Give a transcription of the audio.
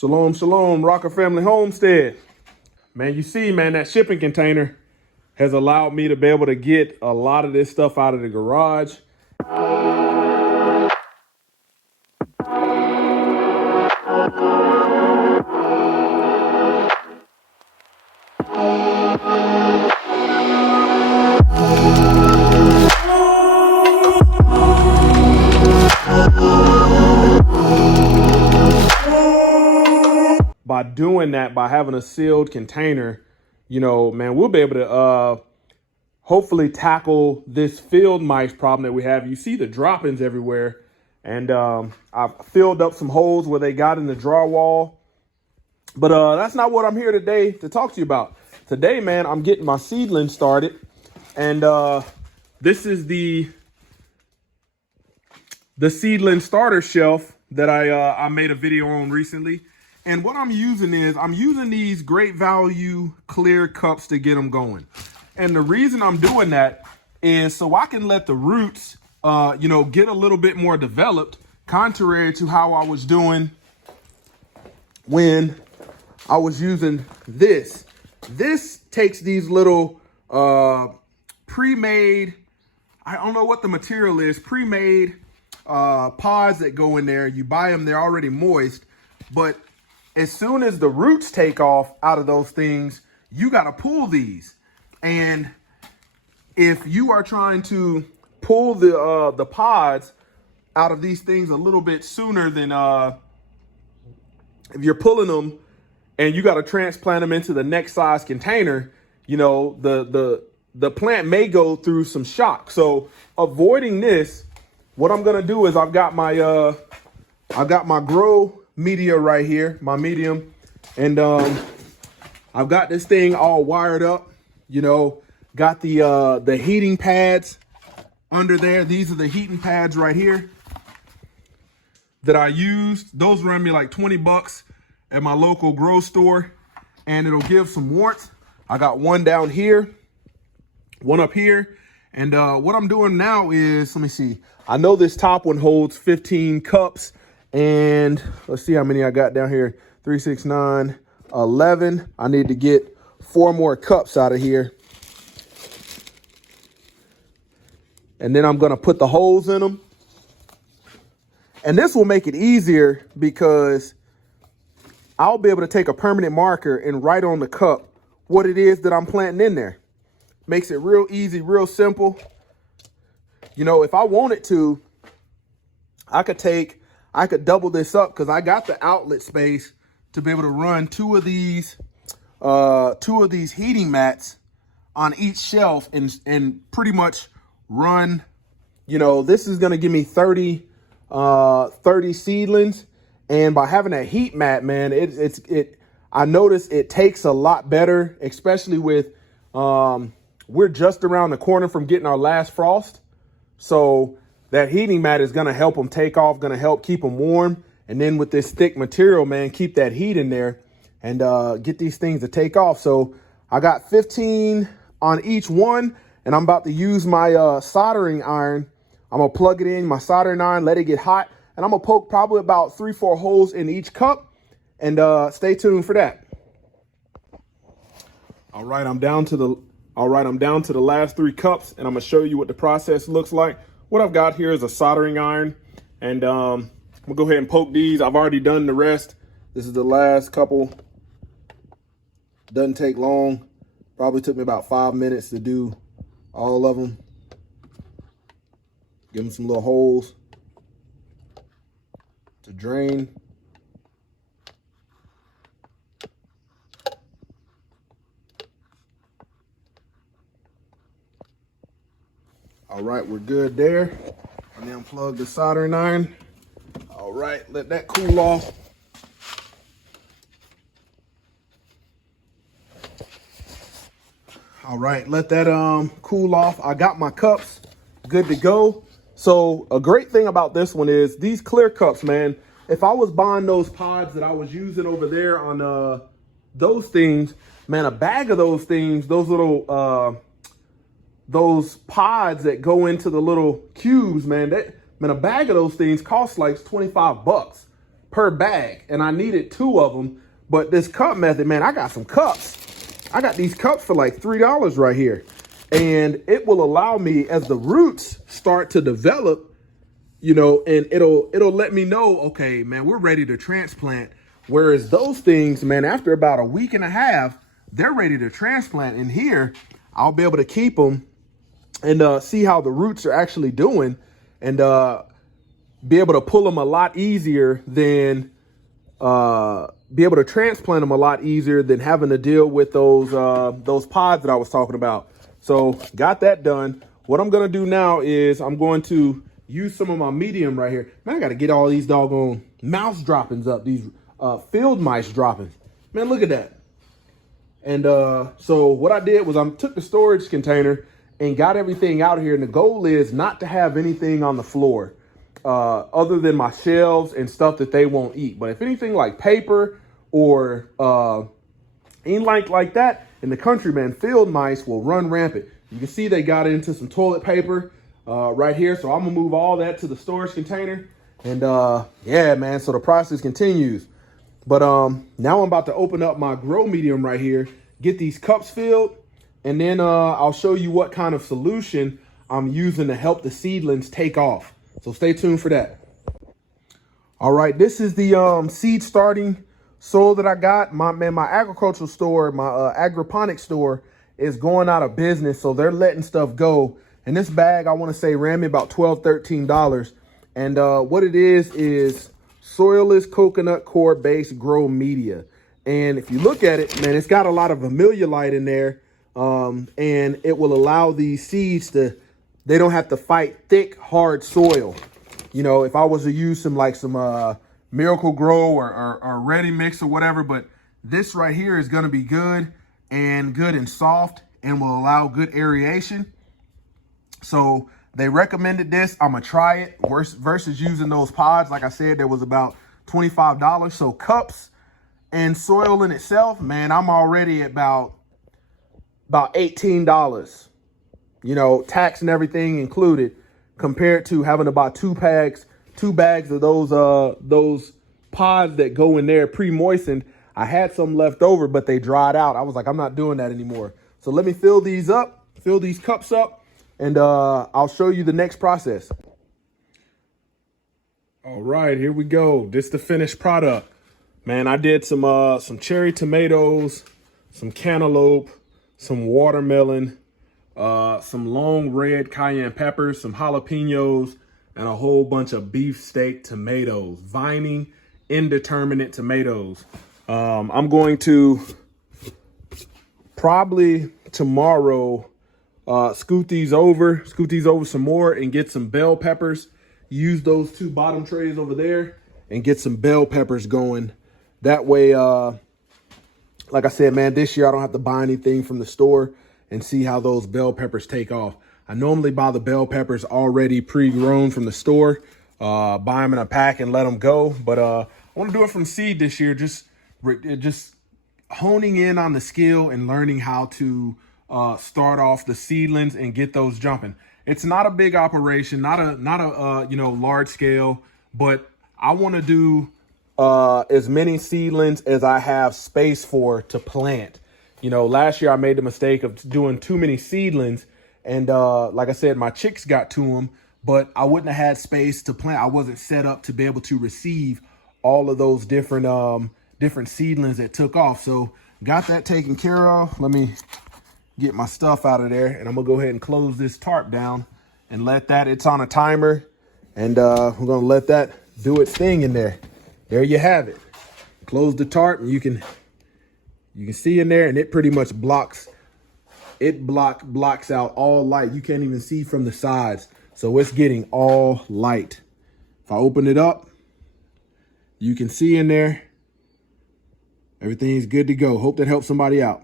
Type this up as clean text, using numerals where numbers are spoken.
Shalom, shalom, Rocker Family Homestead. Man, you see, man, that shipping container has allowed me to be able to get a lot of this stuff out of the garage. By doing that, by having a sealed container, you know, man, we'll be able to hopefully tackle this field mice problem that we have. You see the droppings everywhere. And I've filled up some holes where they got in the drywall. But that's not what I'm here today to talk to you about. Today, man, I'm getting my seedling started. And this is the seedling starter shelf that I made a video on recently. And what I'm using is I'm using these Great Value clear cups to get them going. And the reason I'm doing that is so I can let the roots, you know, get a little bit more developed, contrary to how I was doing when I was using this. This takes these little pre-made, I don't know what the material is, pre-made pods that go in there. You buy them, they're already moist, but as soon as the roots take off out of those things, you got to pull these. And if you are trying to pull the pods out of these things a little bit sooner than if you're pulling them and you got to transplant them into the next size container, you know, the plant may go through some shock. So avoiding this, what I'm going to do is I've got my grow media right here, my medium, and I've got this thing all wired up, you know, got the heating pads under there. These are the heating pads right here that I used. Those run me like 20 bucks at my local grow store, and it'll give some warmth. I got one down here, one up here, and what I'm doing now is, let me see, I know this top one holds 15 cups. And let's see how many I got down here. 3, 6, 9, 11. I need to get 4 more cups out of here. And then I'm going to put the holes in them. And this will make it easier because I'll be able to take a permanent marker and write on the cup what it is that I'm planting in there. Makes it real easy, real simple. You know, if I wanted to, I could double this up because I got the outlet space to be able to run two of these heating mats on each shelf and pretty much run, you know, this is going to give me 30 seedlings. And by having a heat mat, man, I notice it takes a lot better, especially with, we're just around the corner from getting our last frost. So that heating mat is going to help them take off, going to help keep them warm. And then with this thick material, man, keep that heat in there and get these things to take off. So I got 15 on each one, and I'm about to use my soldering iron. I'm going to plug it in, my soldering iron, let it get hot. And I'm going to poke probably about 3-4 holes in each cup. And stay tuned for that. All right, I'm down to the last 3 cups, and I'm going to show you what the process looks like. What I've got here is a soldering iron, and I'm gonna go ahead and poke these. I've already done the rest. This is the last couple. Doesn't take long. Probably took me about 5 minutes to do all of them. Give them some little holes to drain. All right, we're good there. And then unplug the soldering iron. All right, let that cool off. All right, let that cool off. I got my cups good to go. So a great thing about this one is these clear cups, man. If I was buying those pods that I was using over there on those things, man, a bag of those things, those little those pods that go into the little cubes, man, a bag of those things costs like 25 bucks. per bag, and I needed 2 of them. But this cup method, man, I got some cups. I got these cups for like $3 right here. And it will allow me, as the roots start to develop, you know, and it'll let me know, okay, man, we're ready to transplant. Whereas those things, man, after about a week and a half, they're ready to transplant. And here, I'll be able to keep them and see how the roots are actually doing, and be able to pull them a lot easier than be able to transplant them a lot easier than having to deal with those pods that I was talking about. So got that done. What I'm going to do now is I'm going to use some of my medium right here. Man, I got to get all these doggone mouse droppings up, these field mice droppings. Man, look at that. And so what I did was I took the storage container and got everything out here. And the goal is not to have anything on the floor other than my shelves and stuff that they won't eat. But if anything like paper or anything like that in the country, man, field mice will run rampant. You can see they got into some toilet paper right here. So I'm gonna move all that to the storage container. And yeah, man, so the process continues. But now I'm about to open up my grow medium right here, get these cups filled, and then I'll show you what kind of solution I'm using to help the seedlings take off. So stay tuned for that. All right, this is the seed starting soil that I got. My agricultural store, my agroponic store is going out of business, so they're letting stuff go. And this bag, I want to say, ran me about $12, $13. And what it is soilless coconut coir based grow media. And if you look at it, man, it's got a lot of vermiliolite in there, and it will allow these seeds to, they don't have to fight thick, hard soil. You know, if I was to use some Miracle Grow or Ready Mix or whatever, but this right here is going to be good and soft and will allow good aeration. So they recommended this. I'm going to try it versus using those pods. Like I said, there was about $25. So cups and soil in itself, man, I'm already at about $18, you know, tax and everything included, compared to having about two bags of those pods that go in there pre-moistened. I had some left over, but they dried out. I was like, I'm not doing that anymore. So let me fill these cups up, and I'll show you the next process. All right, here we go. This is the finished product. Man, I did some cherry tomatoes, some cantaloupe, some watermelon, some long red cayenne peppers, some jalapenos, and a whole bunch of beefsteak tomatoes, vining indeterminate tomatoes. I'm going to probably tomorrow scoot these over some more and get some bell peppers. Use those 2 bottom trays over there and get some bell peppers going. That way, like I said, man, this year I don't have to buy anything from the store, and see how those bell peppers take off. I normally buy the bell peppers already pre-grown from the store, buy them in a pack and let them go. But I want to do it from seed this year, just honing in on the skill and learning how to start off the seedlings and get those jumping. It's not a big operation, not a you know, large scale, but I want to do as many seedlings as I have space for to plant. You know, last year I made the mistake of doing too many seedlings, and like I said, my chicks got to them, but I wouldn't have had space to plant. I wasn't set up to be able to receive all of those different seedlings that took off. So got that taken care of. Let me get my stuff out of there, and I'm gonna go ahead and close this tarp down and let that, it's on a timer, and we're gonna let that do its thing in there. There you have it. Close the tarp, and you can see in there, and it pretty much blocks out all light. You can't even see from the sides. So it's getting all light. If I open it up, you can see in there, everything's good to go. Hope that helps somebody out.